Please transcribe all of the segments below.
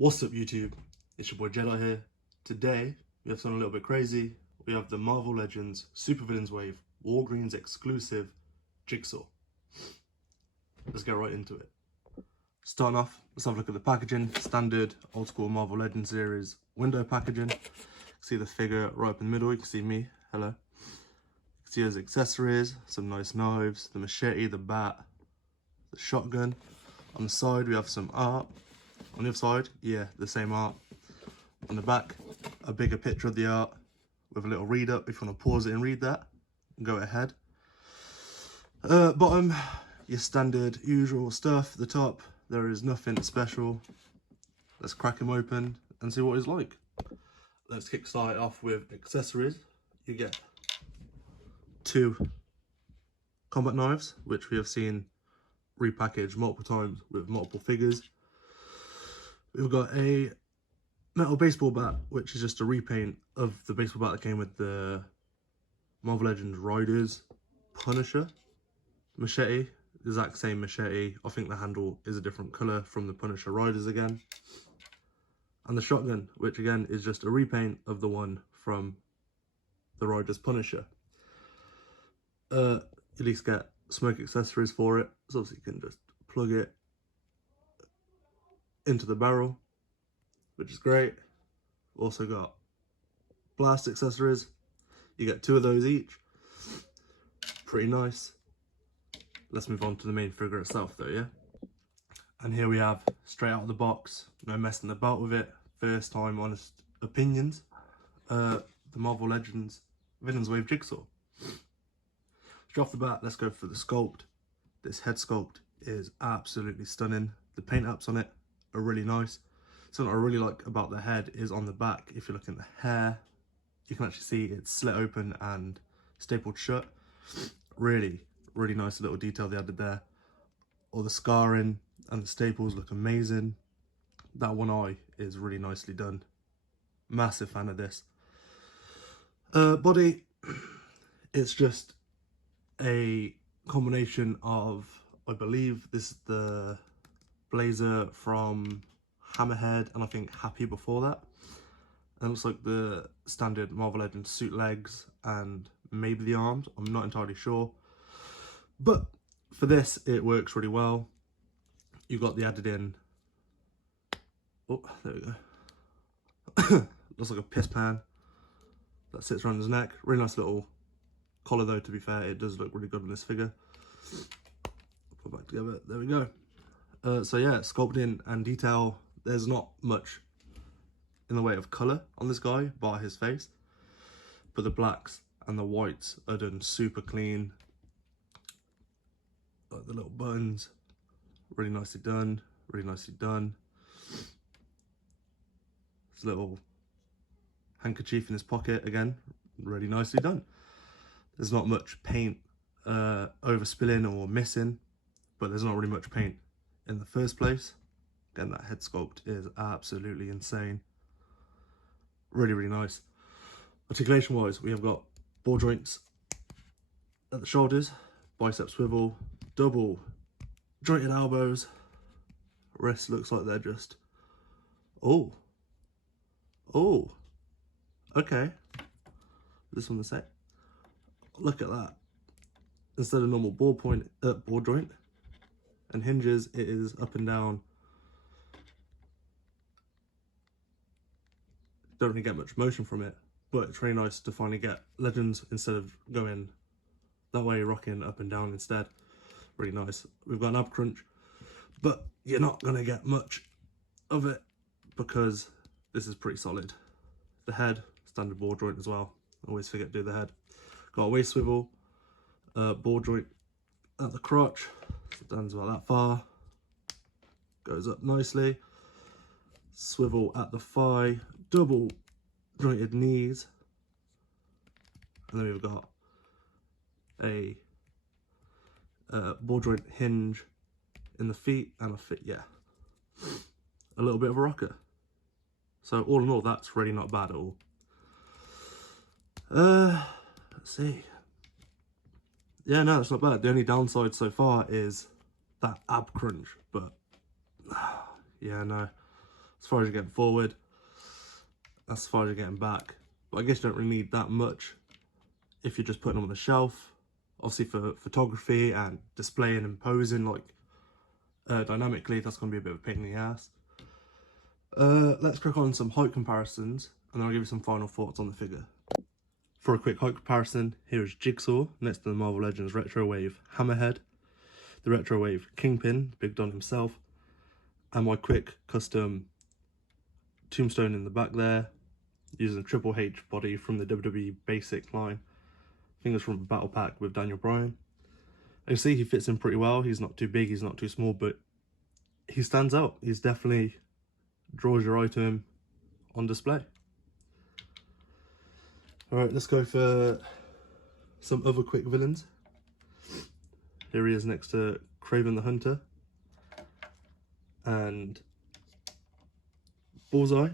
What's up YouTube? It's your boy Jedi here. Today we have something a little bit crazy. We have the Marvel Legends Supervillains Wave Walgreens exclusive Jigsaw. Let's get right into it. Starting off, let's have a look at the packaging. Standard old school Marvel Legends series window packaging. You can see the figure right up in the middle. You can see me. Hello. You can see his accessories, some nice knives, the machete, the bat, the shotgun. On the side we have some art. On the other side, yeah, the same art. On the back, a bigger picture of the art with a little read up. If you want to pause it and read that, go ahead. Bottom, your standard usual stuff. The top, there is nothing special. Let's crack him open and see what he's like. Let's kickstart it off with accessories. You get 2 combat knives, which we have seen repackaged multiple times with multiple figures. We've got a metal baseball bat, which is just a repaint of the baseball bat that came with the Marvel Legends Riders Punisher. Machete, exact same machete. I think the handle is a different colour from the Punisher Riders again. And the shotgun, which again is just a repaint of the one from the Riders Punisher. At least get smoke accessories for it, so obviously you can just plug it into the barrel, which is great. Also got blast accessories. You get 2 of those each. Pretty nice. Let's move on to the main figure itself though, yeah? And here we have, straight out of the box, no messing about with it, first time honest opinions, the Marvel Legends Villains Wave Jigsaw. Straight off the bat, let's go for the sculpt. This head sculpt is absolutely stunning. The paint apps on it are really nice. Something I really like about the head is on the back. If you look at the hair, you can actually see it's slit open and stapled shut. Really nice little detail they added there. All the scarring and the staples look amazing. That one eye is really nicely done. Massive fan of this. Body, it's just a combination of, I believe this is the blazer from Hammerhead and I think Happy before that. And it looks like the standard Marvel Legends suit legs and maybe the arms. I'm not entirely sure. But for this, it works really well. You got the added in. Oh, there we go. Looks like a piss pan that sits around his neck. Really nice little collar though, to be fair. It does look really good on this figure. Put it back together. There we go. So yeah, sculpting and detail, there's not much in the way of colour on this guy, bar his face. But the blacks and the whites are done super clean. Like the little buttons, really nicely done, really nicely done. This little handkerchief in his pocket, again, really nicely done. There's not much paint overspilling or missing, but there's not really much paint in the first place. Again, that head sculpt is absolutely insane. Really nice. Articulation wise, we have got ball joints at the shoulders, bicep swivel, double jointed elbows. Wrists looks like they're just, oh, okay. This one the sec. Look at that. Instead of normal ball joint and hinges, it is up and down. Don't really get much motion from it, but it's really nice to finally get Legends instead of going that way, rocking up and down instead. Really nice. We've got an ab crunch, but you're not gonna get much of it because this is pretty solid. The head, standard ball joint as well. Always forget to do the head. Got a waist swivel, ball joint at the crotch, stands about that far, goes up nicely. Swivel at the thigh, double jointed knees, and then we've got a ball joint hinge in the feet and a little bit of a rocker. So all in all, that's really not bad at all. Let's see. Yeah, no, it's not bad. The only downside so far is that ab crunch, but yeah, no. as far as you're getting forward, that's as far as you're getting back. But I guess you don't really need that much if you're just putting them on the shelf. Obviously for photography and displaying and posing like dynamically, that's going to be a bit of a pain in the ass. Let's crack on some height comparisons, and then I'll give you some final thoughts on the figure. For a quick height comparison, here is Jigsaw next to the Marvel Legends Retro Wave Hammerhead, the Retro Wave Kingpin, Big Don himself, and my quick custom tombstone in the back there, using Triple H body from the WWE Basic line. I think it's from a battle pack with Daniel Bryan. You see he fits in pretty well. He's not too big, he's not too small, but he stands out. He's definitely draws your eye to him on display. Alright, let's go for some other quick villains. Here he is next to Kraven the Hunter and Bullseye.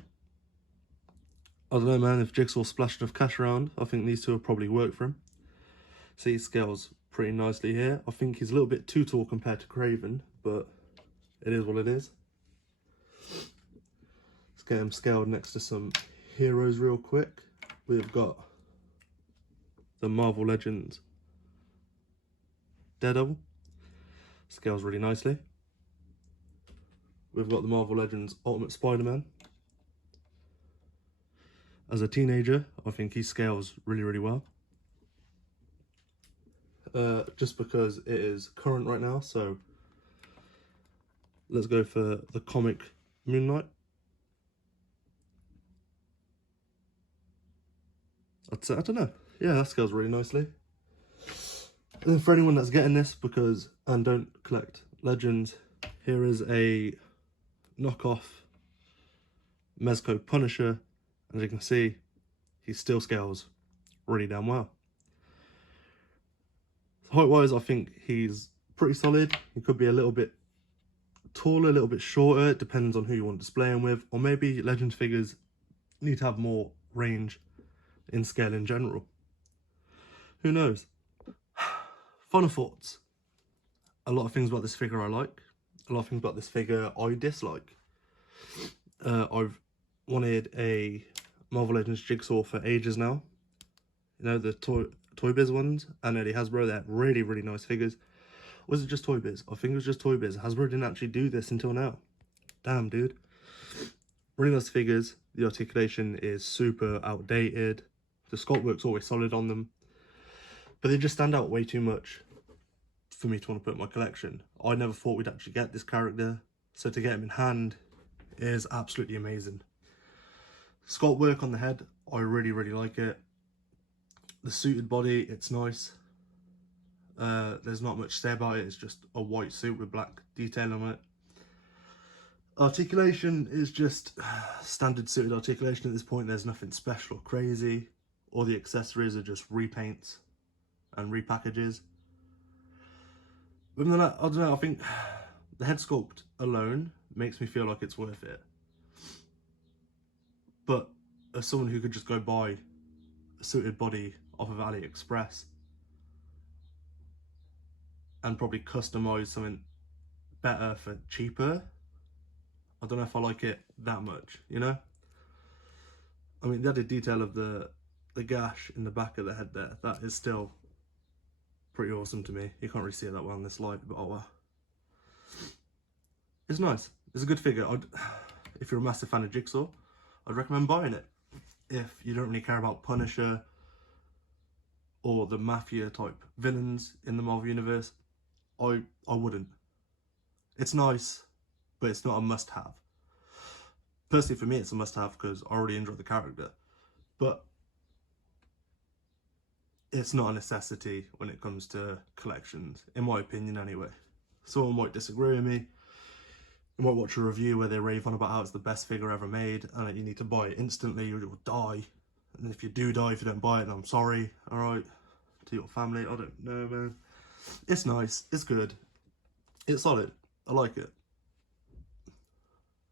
I don't know, man, if Jigsaw splashed enough cash around, I think these two will probably work for him. See, he scales pretty nicely here. I think he's a little bit too tall compared to Kraven, but it is what it is. Let's get him scaled next to some heroes real quick. We've got the Marvel Legends Daredevil. Scales really nicely. We've got the Marvel Legends Ultimate Spider-Man. As a teenager, I think he scales really well. Just because it is current right now, so let's go for the comic Moon Knight. I don't know. Yeah, that scales really nicely. And then for anyone that's getting this and don't collect Legends, here is a knockoff Mezco Punisher. As you can see, he still scales really damn well. Height-wise, I think he's pretty solid. He could be a little bit taller, a little bit shorter. It depends on who you want to display him with. Or maybe Legends figures need to have more range in scale in general. Who knows? Final thoughts. A lot of things about this figure I like. A lot of things about this figure I dislike. I've wanted a Marvel Legends Jigsaw for ages now. You know, the Toy Biz ones, and Eddie Hasbro, they're really nice figures. Or was it just Toy Biz? I think it was just Toy Biz. Hasbro didn't actually do this until now. Damn, dude. Really nice figures. The articulation is super outdated. The sculpt work's always solid on them. But they just stand out way too much for me to want to put in my collection. I never thought we'd actually get this character, so to get him in hand is absolutely amazing. Sculpt work on the head, I really like it. The suited body, it's nice. There's not much to say about it, it's just a white suit with black detail on it. Articulation is just standard suited articulation at this point. There's nothing special or crazy. All the accessories are just repaints and repackages. But then I don't know, I think the head sculpt alone makes me feel like it's worth it. But as someone who could just go buy a suited body off of AliExpress and probably customize something better for cheaper, I don't know if I like it that much, you know? I mean, the added detail of the gash in the back of the head there, that is still pretty awesome to me. You can't really see it that well in this light, but oh well. It's nice. It's a good figure. If you're a massive fan of Jigsaw, I'd recommend buying it. If you don't really care about Punisher or the Mafia type villains in the Marvel Universe, I wouldn't. It's nice, but it's not a must-have. Personally, for me, it's a must-have because I already enjoy the character. But it's not a necessity when it comes to collections, in my opinion anyway. Someone might disagree with me. You might watch a review where they rave on about how it's the best figure ever made and that you need to buy it instantly or you'll die. And if you do die, if you don't buy it, then I'm sorry, alright? To your family, I don't know, man. It's nice, it's good, it's solid, I like it.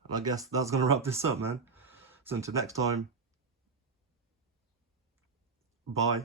And I guess that's going to wrap this up, man. So until next time, bye.